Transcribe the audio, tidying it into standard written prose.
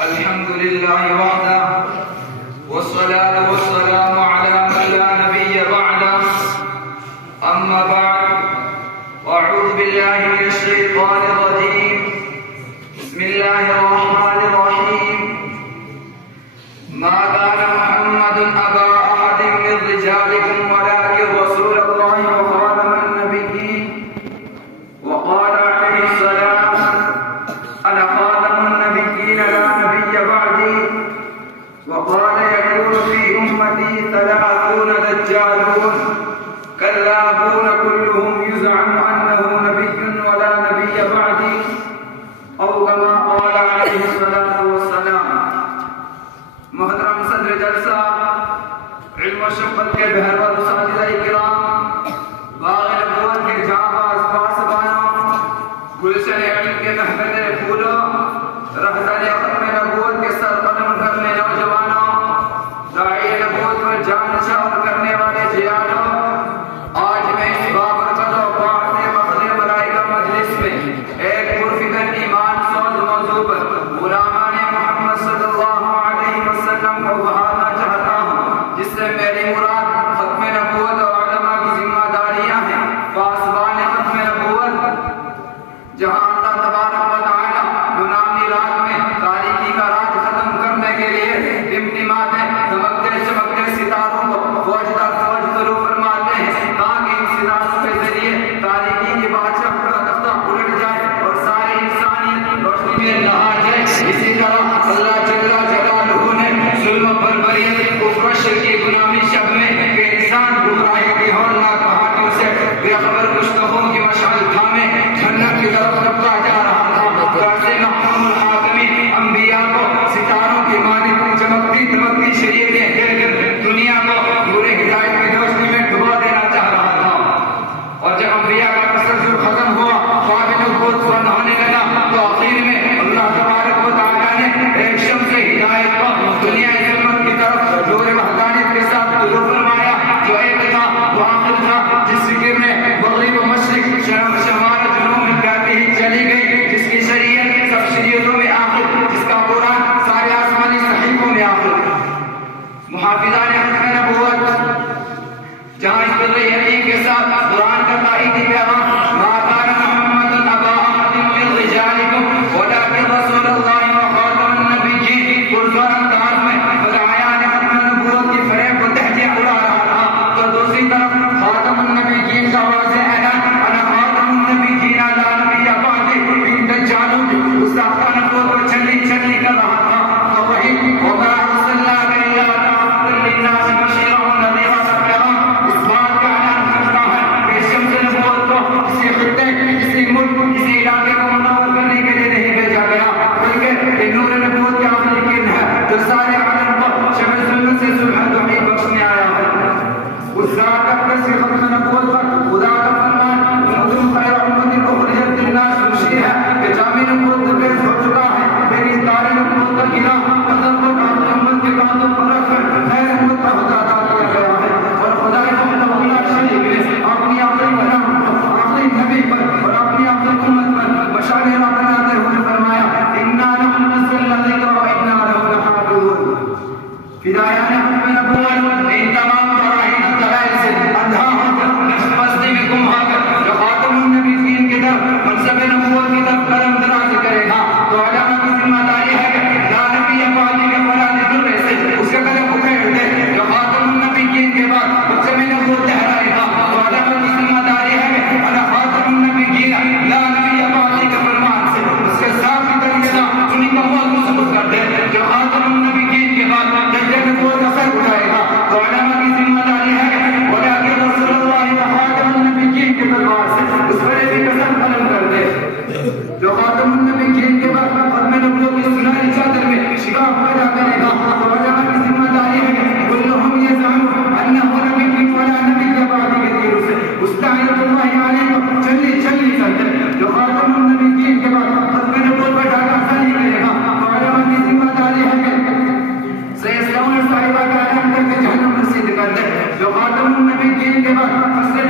الحمد لله وحده والصلاة والسلام على من لا نبي بعده أما بعد أعوذ بالله من الشيطان الرجيم بسم الله الرحمن الرحيم ما كان محمد أبا أحد من رجالكم ولكن رسول الله وخاتم النبيين وقال عليه السلام أنا خاتم النبيين لا نبي بعدي وقال يكون في أمتي 30 دجالون كذابون كلهم يزعم أنه نبي ولا نبي بعدي أو كما قال عليه الصلاة والسلام. محترم صدر جلسہ علم و شفقت کے بہر و اساتذہ کرام، باغ نبوت کے جہاں باز پاسبانوں، گلشن علم کے محفل پھولوں، رہزن ختم نبوت کے سر قدم کرنے نوجوانوں، داعی نبوت پر جان نشان کرنے والے جیانوں، آج میں اس بابرکت و باعث مخل ملائکہ مجلس میں ایک پرفکر ایمان سوز موضوع پر غلامان محمد صلی اللہ علیہ وسلم کو بہانا چاہتا ہوں، جس سے میری مراد ختم نبوت اور علماء کی ذمہ داریاں ہیں. پاسبان ختم نبوت، جہاں اللہ تبارک و تعالی گنامی رات میں تاریکی کا راج ختم کرنے کے لیے ٹمٹماتے چمکتے چمکتے ستاروں کو فوج در فوج طلوع فرماتے ہیں تاکہ ان ستاروں کے ذریعے تاریکی کی بادشاہ کا تختہ الٹ جائے اور ساری انسانیت روشنی میں نہا جائے. اسی طرح اللہ جل جلالہ نے ظلم و بربریت، کفر و شرک کی غلامی شب میں کہ انسان گمراہی کی ہولناک پہاڑیوں سے بے خبر گشتہوں کی مشعل تھامے جنت کی طرف رفتہ جا رہا تھا. قاسم محمد الحاکمی انبیاء کو ستاروں کی مانند چمکتی دمکتی شریعتیں دے کر دنیا کو نور ہدایت کی روشنی میں ڈبا دینا چاہ رہا تھا. اور جب انبیاء کا تسلسل ختم ہوا، خواب نبوت بند ہونے لگا، تو آخر میں اللہ تبارک و تعالیٰ نے ایک شمس ہدایت کو دنیا ظلمت کی طرف نور وحدانیت کے ساتھ طلوع فرمایا، جو ایک تھا وہ آخر تھا جس فکر میں مغرب و مشرق شمال و جنوب میں پھیلتی ہی چلی گئی، جس کی شریعت سب شریعتوں میں آخر، جس کا قرآن سارے آسمانی صحیفوں میں آخر. محافظان ختم نبوت، جہاں اس پر یقین کے ساتھ قرآن کا تائیدی پیغام ما کان محمد ابا احد من رجالکم ولکن رسول اللہ وخاتم النبیین پرزور انداز میں فدعیان ختم نبوت کی فریب و تہجیہ اڑا رہا تھا، تو دوسری طرف خاتم النبیین کا واضح اعلان انا خاتم النبیین لا نبی بعدی ان دجالوں اس رابطہ نبوت پر چھلی چھلی کر رہا تھا. تو وہی وما ارسلناک الا رحمۃ للناس بشیرا ونذیرا کا پیغام اس بات کا اعلان کرتا ہے کہ شمس نبوت کو کسی خطے، کسی ملک، کسی علاقے کو منور کرنے کے لیے نہیں بھیجا گیا، بلکہ یہ نور نبوت کا عمل یقین ہے جو سارے عالم کو شب ظلمت سے صلح و توحید بخشنے آیا ہے. اس ذات کا کسی ختم نبوت پر خدا کا فرمان تم خیر امت اخرجت للناس مشیر ہے کہ جامع نبوت تبلیغ ہو چکا ہے. میری تار نبوت کا گلا قدم کو کامل امت کے کاندھوں پر رکھ کر خیر امت کا خدا عطا کیا گیا ہے. اور خدا اللہ شریف نے اپنی آخری کلام کو آخری نبی پر اور اپنی آخری امت پر بشارت بناتے ہوئے فرمایا انا نحن نزلنا الذکر وانا له لحافظون. فدایان ختم نبوت ان تمام براہین دلائل سے اندھا ہو کر نفس مستی میں گم ہو کر جو خاتم النبیین کی طرف منصب نبوت کی طرف قدم دراز کرے گا، تو علماء کی ذمہ داری ہے کہ لا نبی بعدی کے فلاں ذرے سے اس کے قدم اٹھے دے. جو خاتم النبیین کے بعد منصب نبوت لہرائے گا، تو علماء کی ذمہ داری ہے کہ انا خاتم النبیین لا نبی بعدی کے فرمان سے اس کے ساتھ کی طریقہ انہیں کو بہت مضبوط کر دے. جو خاتم النبیین کے بعد جلد نبوت کا سر اٹھائے گا، تو علماء کی ذمہ داری ہے کہ ولکن رسول اللہ وخاتم النبیین کے فرمان سے اس پر بھی قسم قلم کر دے. جو خاتم النبیین کے بعد ختم نبوت کی سنہری چادر میں شکاف پیدا کرے گا، تو علماء کی ذمہ داری ہے کہ کلہم یزعمون انہ نبی ولا نبی بعدی کے تیروں سے مستعین اللہ علیہ کو چلی چلی کر دے. جو خاتم النبیین کے بعد ختم نبوت پر ڈاکہ خالی کرے گا، تو علماء کی ذمہ داری ہے کہ سیسلون صاحبہ کا اعلان کر کے جہنم رسید کر دے. جو خاتم النبیین کے بعد فصل